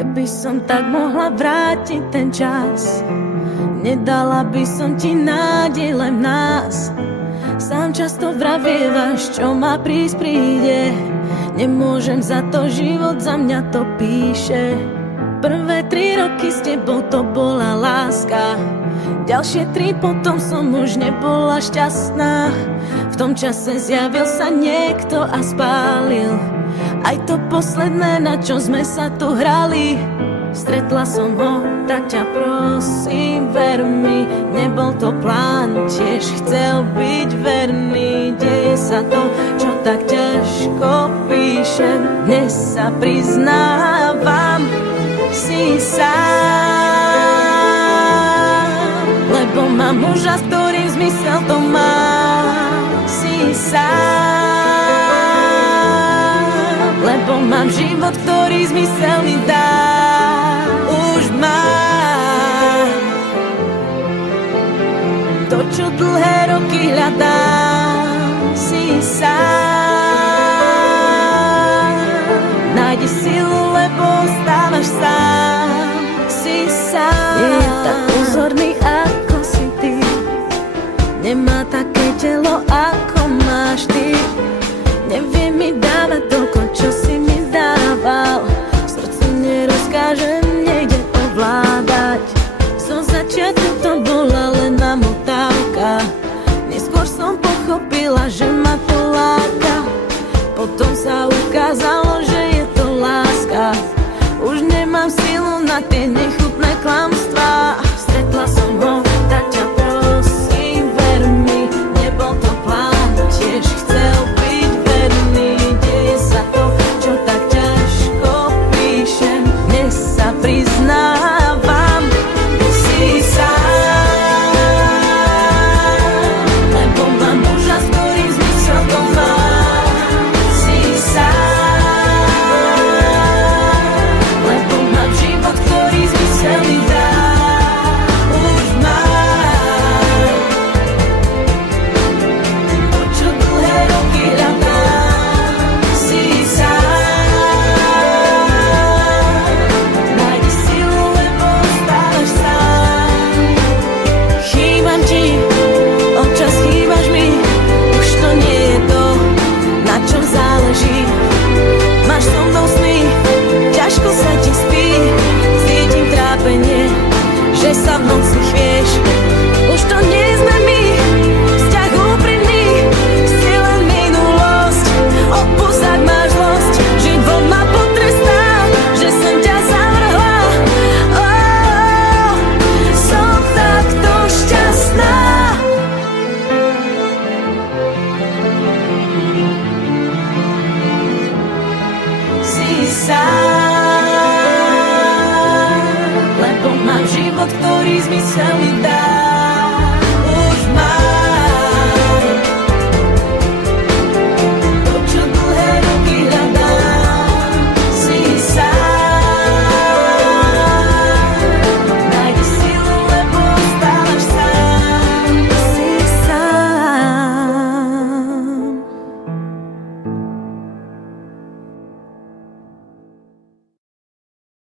Keby som tak mohla vrátiť ten čas, nedala by som ti nádej len v nás. Sám často vravievaš, čo má prísť príde. Nemôžem za to, život za mňa to píše. Prvé 3 roky s tebou to bola láska, ďalšie 3 potom som už nebola šťastná. V tom čase zjavil sa niekto a spálil aj to posledné, na čo sme sa tu hrali. Stretla som ho, tak ťa prosím, ver mi, nebol to plán, tiež chcel byť verný. Deje sa to, čo tak ťažko píšem, dnes sa priznávam, si sám, lebo mám muža, s ktorým zmysel to má. Si sám, lebo mám život, ktorý zmysel mi dá. Už mám to, čo dlhé roky hľadám. Si sám, nájdi silu, lebo ostávaš sám. Si sám, nie je tak pozorný, ako si ty, nemá také telo, ako máš ty. Nevie mi dávať toľko, čo si mi dával, srdcu nerozkážem, nejde ovládať. Zo začiatku to bola len namotávka, neskôr som pochopila, že ma to láka. Potom sa ukázalo, že je to láska. Už nemám silu na tie nechutné klamstvá. Stretla som ho, tak ťa prosím, ver mi, nebol to plán, tiež chcel byť verný. Deje sa to, čo tak ťažko píšem, dnes sa priznávam, si sám, lebo mám muža, s ktorým zmysel to má. Si sám, lebo mám život, ktorý zmysel mi dá. Už mám to, čo dlhé roky hľadám. Si sám, nájdi silu, lebo ostávaš sám. Chýbam ti, občas chýbaš mi, už to nie je to, na čom záleží. Máš so mnou sny, ťažko sa ti spí, cítim trápenie, že sa v noci chvieš. Už to nie sme my, vzťah úprimný, si len minulosť. Odpusť, ak máš zlosť, život ma potrestá, že som ťa zavrhla. Som takto šťastná. Si sám, lebo mám život, ktorý zmysel mi dá.